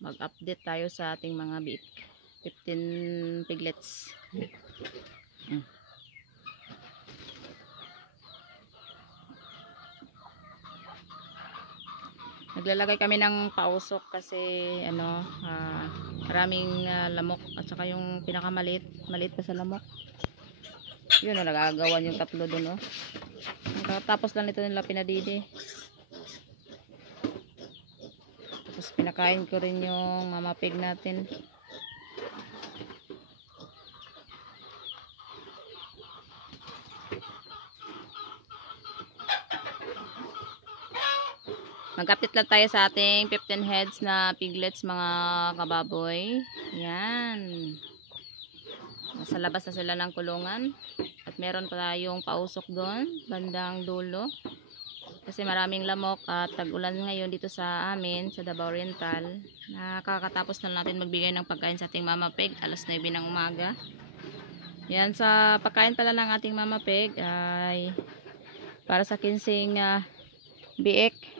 mag-update tayo sa ating mga 15 piglets. Naglalagay kami ng pausok kasi maraming lamok at saka yung pinakamaliit, maliit pa sa lamok. Yun nagagawan yung tatlo dun Tapos lang ito nila pinadidi. Tapos pinakain ko rin yung mama pig natin. Mag-update lang tayo sa ating 15 heads na piglets mga kababoy. Yan. Nasa labas na sila ng kulungan. At meron pa tayong pausok doon, bandang dulo. Kasi maraming lamok at tag-ulan ngayon dito sa amin, sa Davao Oriental. Nakakatapos na natin magbigay ng pagkain sa ating mama pig, alas 9 ng umaga. Yan, sa pagkain pala ng ating mama pig ay para sa 15 biik.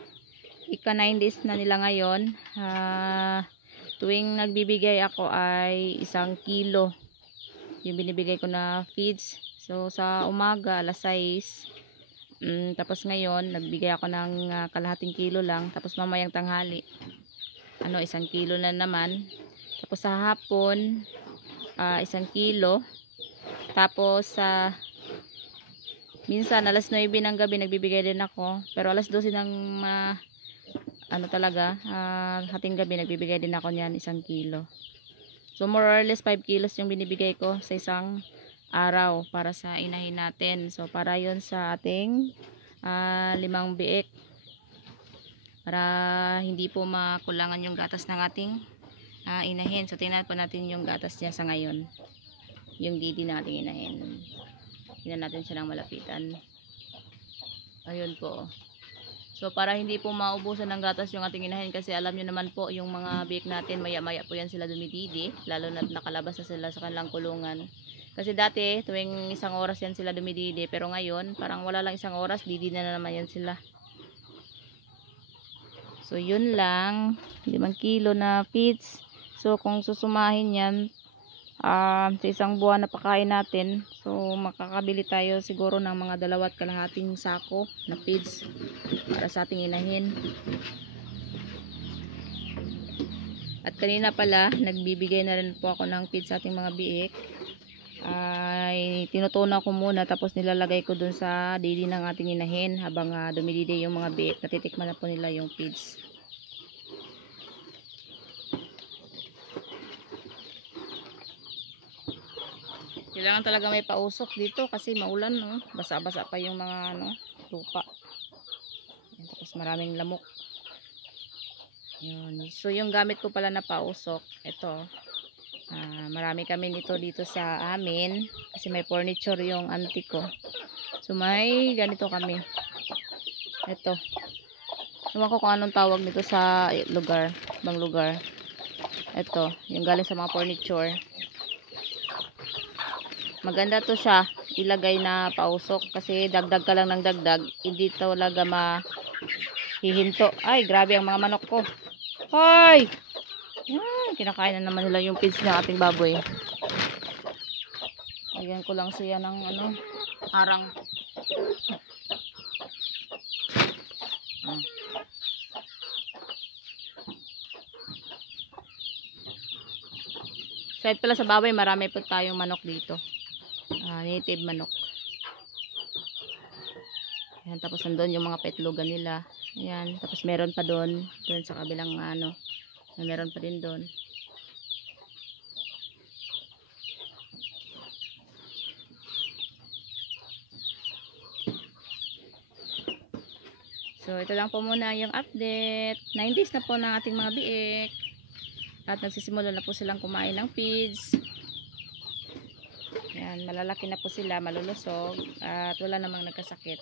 Ika 9 days na nila ngayon. Tuwing nagbibigay ako ay 1 kilo yung binibigay ko na feeds. So sa umaga alas 6. Tapos ngayon nagbigay ako ng kalahating kilo lang. Tapos mamayang tanghali 1 kilo na naman. Tapos sa hapon 1 kilo. Tapos minsan alas 9 ng gabi nagbibigay din ako. Pero alas 12 ng hating gabi nagbibigay din ako niyan 1 kilo. So more or less 5 kilos yung binibigay ko sa isang araw para sa inahin natin. So para yon sa ating 5 biik. Para hindi po makulangan yung gatas ng ating inahin. So tingnan po natin yung gatas niya sa ngayon. Yung didi nating inahin. Tingnan natin siya ng malapitan. Ayun po. So para hindi po maubusan ng gatas yung ating inahin, kasi alam nyo naman po yung mga biik natin maya maya po yan sila dumididi, lalo na nakalabas na sila sa kanilang kulungan. Kasi dati tuwing 1 oras yan sila dumididi, pero ngayon parang wala lang 1 oras, didi na naman yan sila. So yun lang, 5 kilo na feeds. So kung susumahin yan sa isang buwan na pakain natin, so makakabili tayo siguro ng mga 2.5 sako na feeds para sa ating inahin. At kanina pala nagbibigay na rin po ako ng feeds sa ating mga biik. Ay tinutuna ko muna, tapos nilalagay ko dun sa didi ng ating inahin habang dumididi yung mga biik. Natitikman na po nila yung feeds. Kailangan talaga may pausok dito kasi maulan, basa-basa pa yung mga lupa. Yan, tapos maraming lamok. Yun. So yung gamit ko pala na pausok, ito. Marami kami nito dito sa amin kasi may furniture yung auntie ko. So may ganito kami. Ito. Ewan ko kung anong tawag nito sa lugar, bang lugar. Ito, yung galing sa mga furniture. Maganda to siya ilagay na pausok kasi dagdag ka lang ng dagdag, hindi talaga mahihinto. Ay grabe ang mga manok ko. Hoy, kinakain na naman nila yung feeds ng ating baboy. Lagyan ko lang siya ng arang. Kahit pala sa baboy marami po tayong manok dito. Native manok. Ayan, tapos nandun yung mga petlogan nila. Ayan, tapos meron pa doon sa kabilang meron pa din doon. So ito lang po muna yung update. 9 days na po ng ating mga biik. At nagsisimula na po silang kumain ng feeds. Yan, malalaki na po sila, malulusog at wala namang nagkasakit.